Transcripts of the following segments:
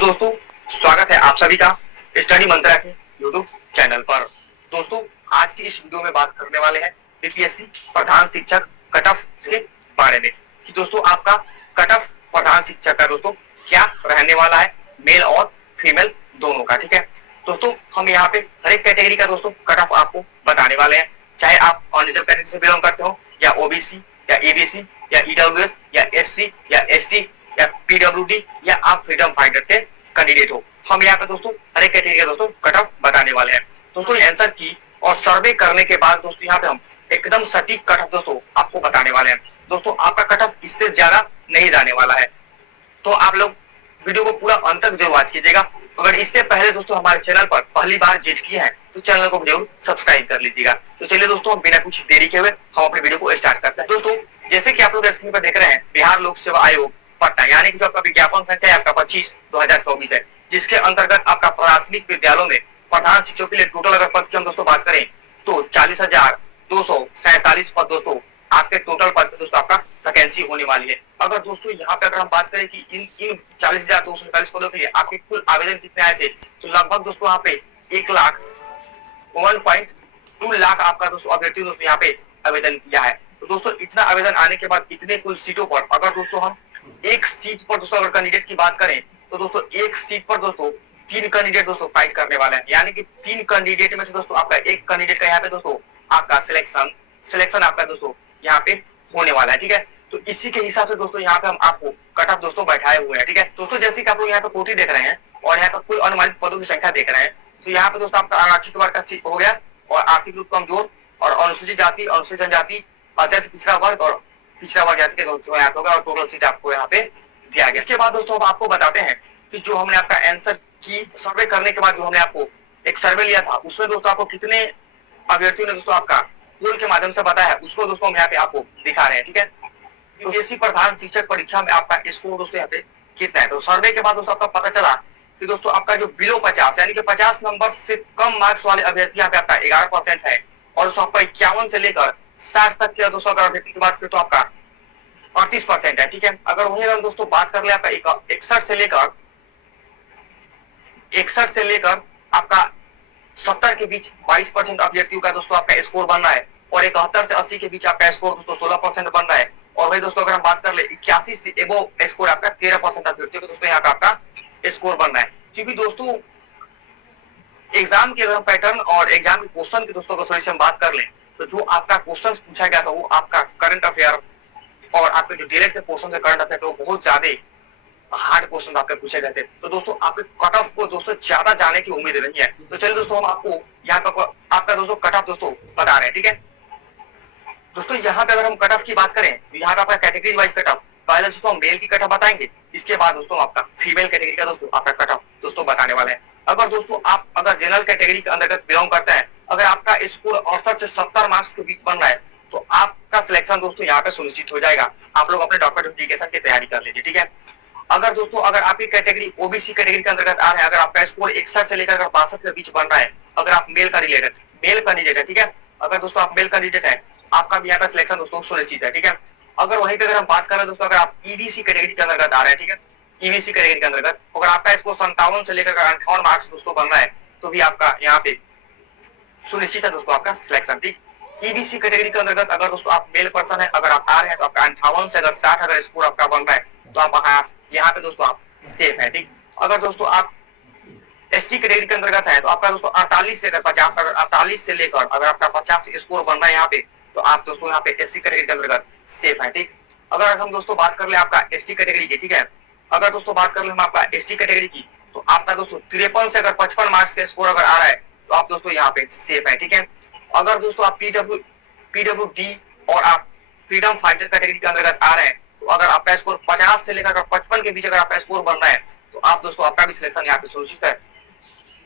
दोस्तों, स्वागत है आप सभी का स्टडी मंत्रा के यूट्यूब चैनल पर। दोस्तों, आज की इस वीडियो में बात करने वाले हैं बीपीएससी प्रधान शिक्षक कट ऑफ के बारे में कि दोस्तों आपका कट ऑफ प्रधान शिक्षक का दोस्तों क्या रहने वाला है, मेल और फीमेल दोनों का। ठीक है दोस्तों, हम यहाँ पे हर एक कैटेगरी का दोस्तों कट ऑफ आपको बताने वाले हैं, चाहे आप अनरिजर्व कैटेगरी से बिलोंग करते हो या ओबीसी या एबीसी या ईडब्ल्यूएस या एससी या एसटी या पीडब्ल्यूडी या आप फ्रीडम फाइटर के कैंडिडेट हो। हम यहाँ पे दोस्तों हर एक कैटेगरी का दोस्तों कट ऑफ बताने वाले हैं। दोस्तों आंसर की और सर्वे करने के बाद दोस्तों यहाँ पे हम एकदम सटीक कट ऑफ दोस्तों आपको बताने वाले हैं। दोस्तों आपका कट ऑफ इससे ज्यादा नहीं जाने वाला है, तो आप लोग वीडियो को पूरा अंत तक जरूर वॉच कीजिएगा। अगर इससे पहले दोस्तों हमारे चैनल पर पहली बार विजिट किए हैं तो चैनल को जरूर सब्सक्राइब कर लीजिएगा। तो चलिए दोस्तों, बिना कुछ देरी के हुए हम अपने वीडियो को स्टार्ट करते हैं। दोस्तों जैसे कि आप लोग स्क्रीन पर देख रहे हैं, बिहार लोक सेवा आयोग पटना यानी कि जो आपका विज्ञापन संख्या आपका 25/2024 है, जिसके अंतर्गत आपका प्राथमिक विद्यालयों में प्रधान शिक्षकों के लिए टोटल अगर पद की हम दोस्तों बात करें तो 40,247 पद दोस्तों आपके टोटल पद दोस्तों आपका वैकेंसी होने वाली है। अगर दोस्तों यहाँ पे अगर हम बात करें कि इन 40,247 पदों के लिए आपके कुल आवेदन कितने आए थे, तो लगभग दोस्तों यहाँ पे 1.2 लाख आपका दोस्तों अभ्यर्थी दोस्तों यहाँ पे आवेदन किया है। तो दोस्तों इतना आवेदन आने के बाद इतने कुल सीटों पर अगर दोस्तों हम एक सीट पर दोस्तों अगर कैंडिडेट की बात करें तो दोस्तों एक सीट पर दोस्तों 3 कैंडिडेट दोस्तों फाइट करने वाले हैं, यानी कि 3 कैंडिडेट में से दोस्तों आपका एक कैंडिडेट का यहाँ पे दोस्तों आपका सिलेक्शन आपका दोस्तों यहाँ पे होने वाला है। ठीक है, तो इसी के हिसाब से दोस्तों यहाँ पे हम आपको कट ऑफ दोस्तों बैठाए हुए हैं। ठीक है दोस्तों, जैसे कि आप लोग यहाँ पे कोटी देख रहे हैं और यहाँ पे कुल अनुमानित पदों की संख्या देख रहे हैं, तो यहाँ पे दोस्तों आपका आरक्षित वर्ग का सीट हो गया और आर्थिक रूप कमजोर और अनुसूचित जाति, अनुसूचित जनजाति, अत्यंत पिछड़ा वर्ग और पिछड़ा वर्ग जाति के दोस्तों यहाँ होगा और टोटल सीट आपको यहाँ पे दिया गया। इसके बाद दोस्तों हम आपको बताते हैं कि जो हमने आपका आंसर की सर्वे करने के बाद जो हमने आपको एक सर्वे लिया था उसमें दोस्तों आपको कितने अभ्यर्थियों ने दोस्तों आपका पोल के माध्यम से बताया है, उसको दोस्तों हम यहाँ पे आपको दिखा रहे हैं। ठीक है, यूपीएससी प्रधान शिक्षक परीक्षा में आपका स्कोर दोस्तों यहाँ पे कितना है, तो सर्वे के बाद दोस्तों आपका पता चला कि दोस्तों आपका जो बिलो 50 यानी कि 50 नंबर से कम मार्क्स वाले अभ्यर्थी यहाँ पे आपका 11% है और दोस्तों आपका 51 से लेकर 60 तक के दोस्तों अगर अभ्यर्थी की बात करें तो आपका 38% है। ठीक है, अगर वही अगर दोस्तों बात कर ले आपका 61 से लेकर आपका 70 के बीच 22% अभ्यर्थियों का दोस्तों आपका स्कोर बन रहा है और 71 से 80 के बीच आपका स्कोर दोस्तों 16% बन रहा है। और वही दोस्तों अगर हम बात कर ले 81 से एबो स्कोर आपका 13% अभ्यर्थियों का दोस्तों यहाँ का आपका स्कोर बन रहा है। क्योंकि दोस्तों एग्जाम के अगर हम पैटर्न और एग्जाम के क्वेश्चन की दोस्तों थोड़ी सी हम बात कर ले तो जो आपका क्वेश्चन पूछा गया था वो आपका करंट अफेयर और आपके जो डायरेक्ट क्वेश्चन करंट अफेयर वो बहुत ज्यादा हार्ड क्वेश्चन आपके पूछे गए थे। तो दोस्तों आपके कट ऑफ को दोस्तों ज्यादा जाने की उम्मीद नहीं है। तो चलिए दोस्तों हम आपको यहाँ पर आपका दोस्तों कट ऑफ दोस्तों बता रहे हैं। ठीक है दोस्तों, यहाँ पे अगर हम कट ऑफ की बात करें तो यहाँ पे आपका कैटेगरी वाइज कट ऑफ पहले दोस्तों हम मेल की कट ऑफ बताएंगे, इसके बाद दोस्तों आपका फीमेल कैटेगरी का दोस्तों आपका कट ऑफ दोस्तों बताने वाले हैं। अगर दोस्तों आप अगर जनरल कैटेगरी के अंतर्गत बिलोंग करते हैं, अगर आपका स्कोर 68 से 70 मार्क्स के बीच बन रहा है तो आपका सिलेक्शन दोस्तों यहाँ पे सुनिश्चित हो जाएगा। आप लोग अपने डॉक्यूमेंट वेरिफिकेशन की तैयारी कर लीजिए। ठीक है, अगर दोस्तों अगर आपकी कैटेगरी ओबीसी कैटेगरी के अंतर्गत आ रहे हैं, अगर आपका स्कोर 61 से लेकर 62 के बीच बन रहा है, अगर आप मेल कैंडिडेट है, ठीक है, अगर दोस्तों आप मेल कैंडिडेट है आपका भी यहाँ का सिलेक्शन दोस्तों सुनिश्चित है। ठीक है, अगर वहीं पे अगर हम बात करें दोस्तों अगर आप ईबीसी कैटेगरी के अंतर्गत आ रहे हैं, ठीक है, ईबीसी कैटेगरी के अंतर्गत अगर आपका स्कोर 57 से लेकर 58 मार्क्स दोस्तों बन रहा है तो भी आपका यहाँ पे सुनिश्चित है दोस्तों आपका सिलेक्शन। ठीक, ईबीसी कैटेगरी के अंतर्गत अगर दोस्तों आप मेल पर्सन है, अगर आप आ रहे हैं तो आपका 58 से अगर 60 अगर स्कोर आपका बन रहा है तो आप यहाँ पे दोस्तों आप सेफ है। ठीक, अगर दोस्तों आप एसटी कैटेगरी के अंतर्गत है तो आपका दोस्तों 48 से अगर 50 अगर 48 से लेकर अगर आपका 50 स्कोर बन रहा है यहाँ पे तो आप दोस्तों यहाँ पे एससी कैटेगरी के अंतर्गत सेफ है। ठीक, अगर हम दोस्तों बात कर ले आपका एसटी कैटेगरी की, ठीक है, अगर दोस्तों बात कर ले हम आपका एसटी कैटेगरी की तो आपका दोस्तों 53 से अगर 55 मार्क्स का स्कोर अगर आ रहा है तो आप दोस्तों यहाँ पे सेफ है। ठीक है, अगर दोस्तों आप पीडब्ल्यूडी और आप फ्रीडम फाइटर कैटेगरी के अंतर्गत आ रहे हैं तो अगर आपका स्कोर 50 से लेकर 55 के बीच अगर आपका स्कोर बन रहा है तो आप दोस्तों आपका भी सिलेक्शन यहाँ पे सुनिश्चित है।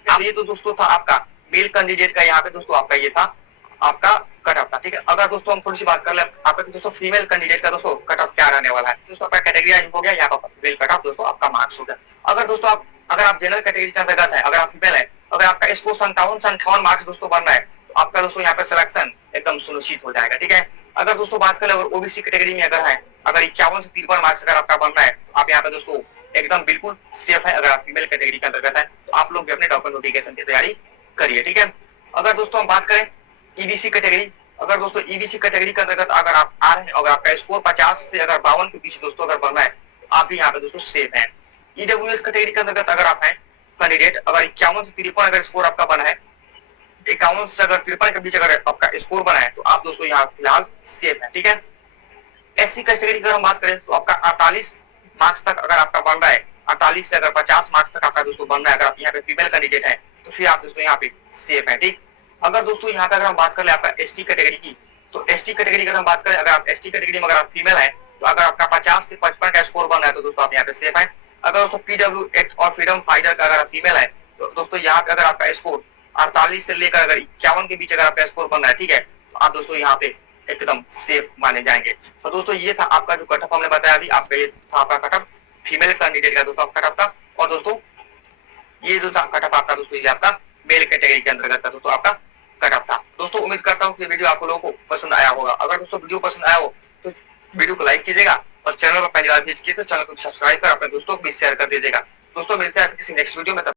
अब ये तो दोस्तों था आपका मेल कैंडिडेट का, यहाँ पे दोस्तों आपका ये था आपका कट ऑफ था। ठीक है, अगर दोस्तों हम थोड़ी सी बात कर ले आपका दोस्तों फीमेल कैंडिडेट का दोस्तों कट ऑफ क्या रहने वाला है, दोस्तों आपका कैटेगरी हो गया, यहाँ पर फीमेल कट ऑफ दोस्तों आपका मार्क्स हो गया। अगर दोस्तों आप जनरल कैटेगरी के अंतर्गत है, अगर आप फीमेल है, अगर आपका स्कोर 57 से 58 मार्क्स दोस्तों बन रहा है तो आपका दोस्तों यहाँ पे सिलेक्शन एकदम सुनिश्चित हो जाएगा। ठीक है, अगर दोस्तों बात करें ओबीसी कैटेगरी में अगर है, अगर 51 से 53 मार्क्स अगर आपका बन रहा है तो आप यहाँ पे दोस्तों एकदम बिल्कुल सेफ है। अगर आप फीमेल कैटेगरी के अंतर्गत है तो आप लोग भी अपने डॉक्यूमेंट नोटिफिकेशन की तैयारी करिए, ठीक है। अगर दोस्तों हम बात करें ईबीसी कैटेगरी, अगर दोस्तों ईबीसी कैटेगरी के अंतर्गत अगर आप आ रहे हैं, अगर आपका स्कोर 50 से अगर 52 के बीच दोस्तों अगर बनना है तो आप भी यहाँ पे दोस्तों सेफ है। ईडब्ल्यूएस कैटेगरी के अंतर्गत अगर आप हैं कैंडिडेट, अगर 51 से 53 अगर स्कोर आपका बना है, 51 से अगर 53 के बीच अगर आपका स्कोर बना है तो आप दोस्तों यहाँ फिलहाल सेफ है, ठीक है। एससी कैटेगरी की अगर हम बात करें तो आपका 48 मार्क्स तक अगर आपका बन रहा है, 48 से अगर 50 मार्क्स तक आपका दोस्तों बन रहा है, अगर आप यहाँ पे फीमेल कैंडिडेट है तो फिर आप दोस्तों यहाँ पे सेफ है, ठीक। अगर दोस्तों यहाँ पे अगर हम बात कर ले आपका एसटी कैटेगरी की, तो एसटी कैटेगरी की अगर हम बात करें, अगर आप एसटी कैटेगरी में अगर आप फीमेल है तो अगर आपका 50 से 55 का स्कोर बन रहा है तो दोस्तों आप यहाँ पे सेफ है। अगर दोस्तों पीडब्ल्यू एक्ट और फ्रीडम फाइटर का अगर आप फीमेल है तो दोस्तों यहाँ पे अगर आपका स्कोर 48 से लेकर अगर 51 के बीच अगर आपका स्कोर बन रहा है, ठीक है, तो आप दोस्तों यहाँ पे एकदम सेफ माने जाएंगे। तो दोस्तों ये था आपका जो कटअप हमने बताया अभी, आपका ये था आपका कटअप फीमेल कैंडिडेट का दोस्तों कटअप था, और दोस्तों ये जो कटअप आपका दोस्तों ये आपका मेल कैटेगरी के अंतर्गत था दोस्तों आपका कटअप था। दोस्तों उम्मीद करता हूँ कि वीडियो आप लोगों को पसंद आया होगा। अगर दोस्तों वीडियो पसंद आया हो तो वीडियो को लाइक कीजिएगा, और चैनल पर पहली बार विजिट किए तो चैनल को सब्सक्राइब कर अपने दोस्तों को भी शेयर कर दीजिएगा। दोस्तों मिलते हैं किसी नेक्स्ट वीडियो में, तब